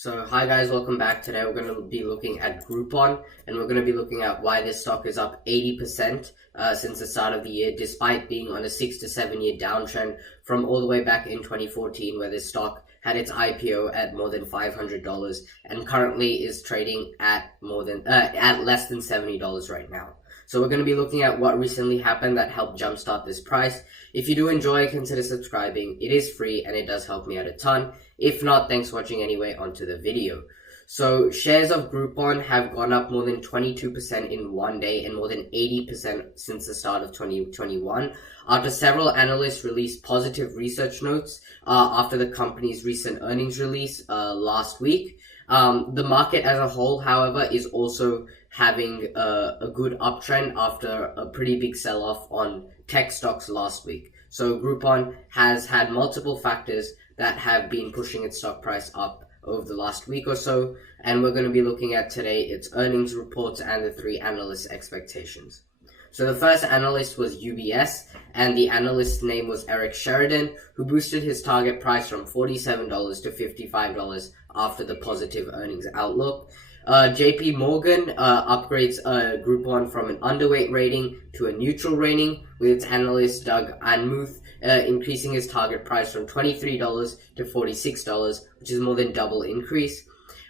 So hi guys, welcome back. Today we're going to be looking at Groupon, and we're going to be looking at why this stock is up 80% since the start of the year, despite being on a 6 to 7 year downtrend from all the way back in 2014, where this stock had its IPO at more than $500 and currently is trading at less than $70 right now. So we're going to be looking at what recently happened that helped jumpstart this price. If you do enjoy, consider subscribing. It is free and it does help me out a ton. If not, thanks for watching anyway. Onto the video. So shares of Groupon have gone up more than 22% in one day and more than 80% since the start of 2021 after several analysts released positive research notes after the company's recent earnings release last week. The market as a whole, however, is also having a good uptrend after a pretty big sell-off on tech stocks last week. So Groupon has had multiple factors that have been pushing its stock price up over the last week or so, and we're going to be looking at today its earnings reports and the three analysts' expectations. So the first analyst was UBS, and the analyst's name was Eric Sheridan, who boosted his target price from $47 to $55 after the positive earnings outlook. JP Morgan upgrades Groupon from an underweight rating to a neutral rating, with its analyst Doug Anmuth increasing his target price from $23 to $46, which is more than double increase.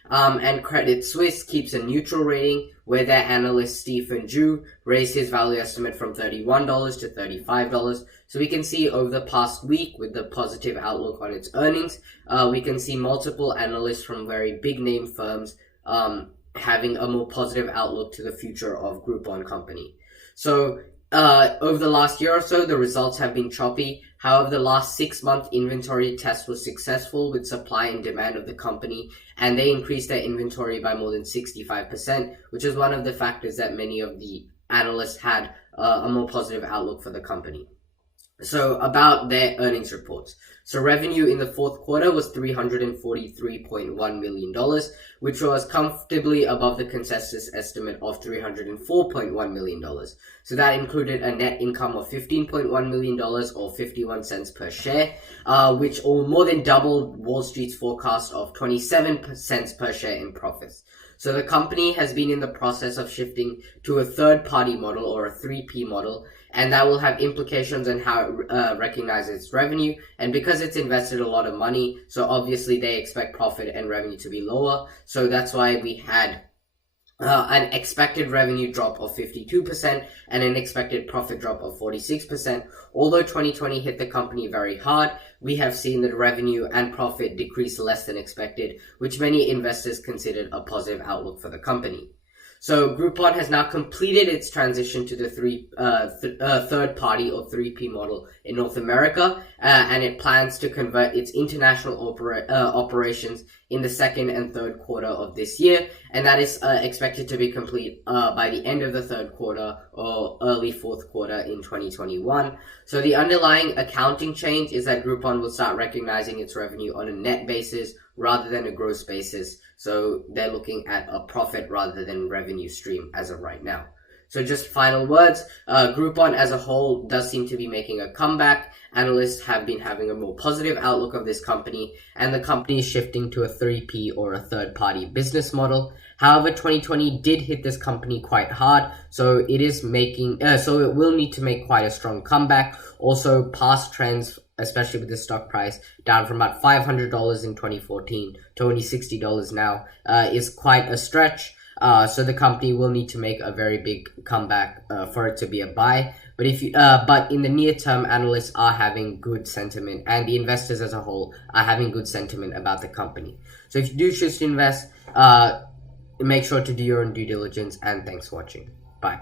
And Credit Suisse keeps a neutral rating, where their analyst Stephen Ju raised his value estimate from $31 to $35. So we can see over the past week, with the positive outlook on its earnings, we can see multiple analysts from very big name firms having a more positive outlook to the future of Groupon company. So over the last year or so, the results have been choppy. However, the last 6-month inventory test was successful with supply and demand of the company, and they increased their inventory by more than 65%, which is one of the factors that many of the analysts had a more positive outlook for the company. So about their earnings reports. So revenue in the fourth quarter was $343.1 million, which was comfortably above the consensus estimate of $304.1 million. So that included a net income of $15.1 million or 51 cents per share, which more than doubled Wall Street's forecast of 27 cents per share in profits. So the company has been in the process of shifting to a third-party model, or a 3P model, and that will have implications on how it recognizes its revenue. And because it's invested a lot of money, so obviously they expect profit and revenue to be lower. So that's why we had an expected revenue drop of 52% and an expected profit drop of 46%. Although 2020 hit the company very hard, we have seen that revenue and profit decrease less than expected, which many investors considered a positive outlook for the company. So Groupon has now completed its transition to the third-party or 3P model in North America, and it plans to convert its international operations in the second and third quarter of this year, and that is expected to be complete by the end of the third quarter or early fourth quarter in 2021. So the underlying accounting change is that Groupon will start recognizing its revenue on a net basis rather than a gross basis. So they're looking at a profit rather than revenue stream as of right now. So just final words, Groupon as a whole does seem to be making a comeback. Analysts have been having a more positive outlook of this company, and the company is shifting to a 3P or a third-party business model. However, 2020 did hit this company quite hard, so it is making, so it will need to make quite a strong comeback. Also, past trends, especially with the stock price down from about $500 in 2014 to only $60 now, is quite a stretch. So the company will need to make a very big comeback for it to be a buy. But in the near term, analysts are having good sentiment, and the investors as a whole are having good sentiment about the company. So if you do choose to invest, make sure to do your own due diligence, and thanks for watching. Bye.